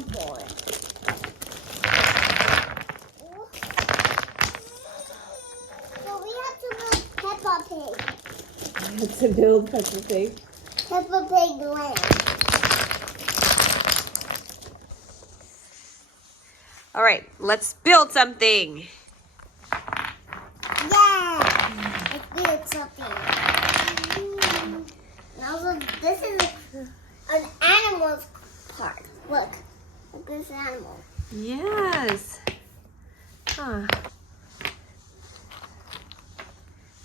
boy. So we have to build Peppa Pig. You have to build Peppa Pig. Peppa Pig land. All right, let's build something. Yeah! Let's build something. And also, this is an animal's part. Look. Look at this animal. Yes. Huh.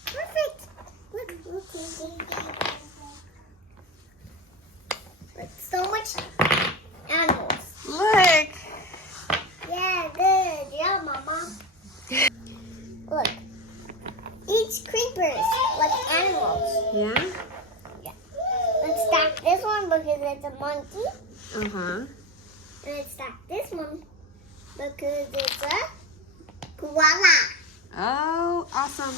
Perfect. Look. Look, so much animals. Look. Yeah, good. Yeah, Mama. Look. Each creeper is like animals. Yeah? Let's stack this one because it's a monkey. Uh-huh. And let's stack this one because it's a koala. Oh, awesome.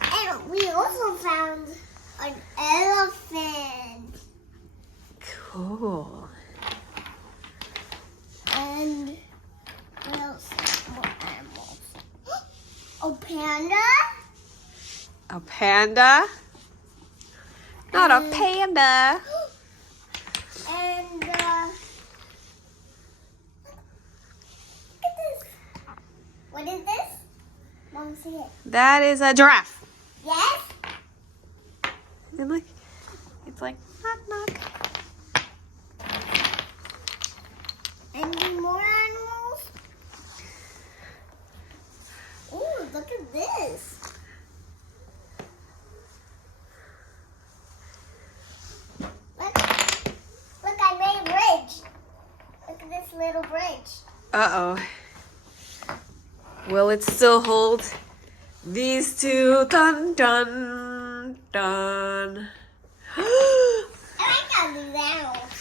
And we also found an elephant. Cool. And what else? More animals. A panda. A panda? Not a panda. And look at this. What is this? Mom, see it. That is a giraffe. Yes. And look, it's like knock knock. Any more animals? Ooh, look at this. Look, I made a bridge. Look at this little bridge. Uh-oh. Will it still hold these two? Dun, dun, dun. I like how these animals.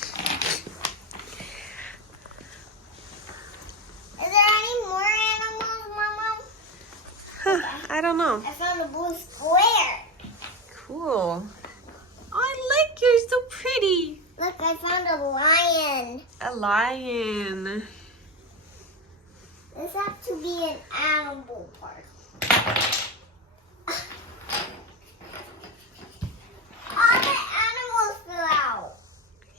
Is there any more animals, Mama? I don't know. I found a blue square. Cool. I like you're so pretty. Look, I found a lion. A lion. This has to be an animal part. All the animals fell out.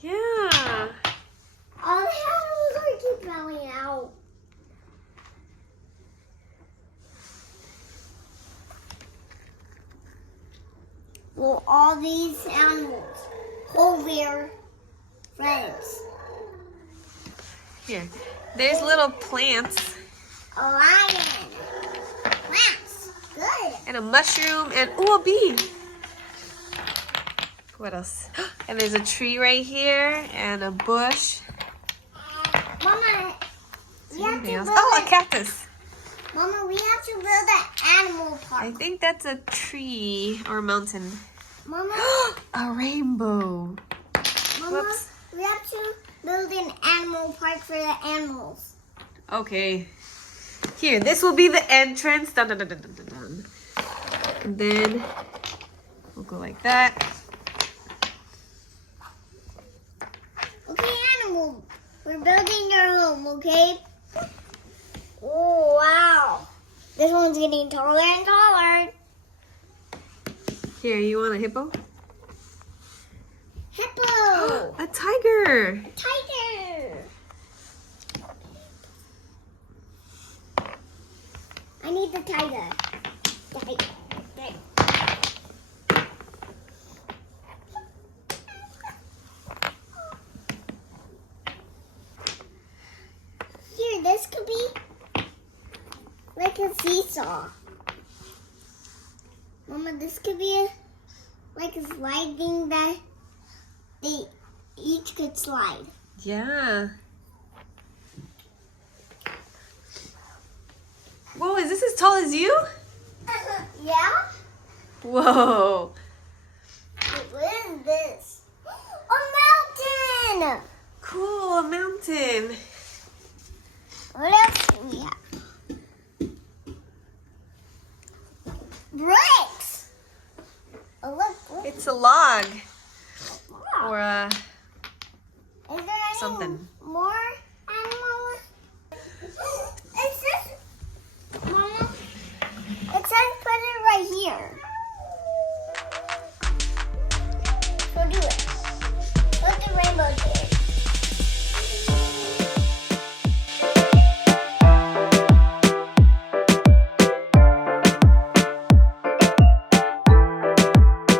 Yeah. All the animals keep falling out. Will all these animals hold their friends? Here. There's little plants A lion. Plants. Good. and a mushroom and ooh, a bee. What else? And there's a tree right here and a bush. Mama, we have to Anything else? build Oh, a cactus. Mama, we have to build an animal I park. think that's a tree or a mountain. Mama, A rainbow. Mama, Whoops. we have to build an animal park for the animals. Okay. Here, this will be the entrance. Dun, dun, dun, dun, dun, dun, dun. And then we'll go like that. Okay, animal, we're building your home, okay? Oh, wow. This one's getting taller and taller. Here, you want a hippo? Hippo. A tiger. Tiger. I need the tiger. Tiger. Here, this could be like a seesaw. Mama, this could be like a sliding that they each could slide. Yeah. Whoa, is this as tall as you? Yeah? Whoa. What is this? A mountain! Cool, a mountain. What else do we have? Bricks! Oh, look. It's a log. or Is there any something. more animals? It says, Mama, it says put it right here.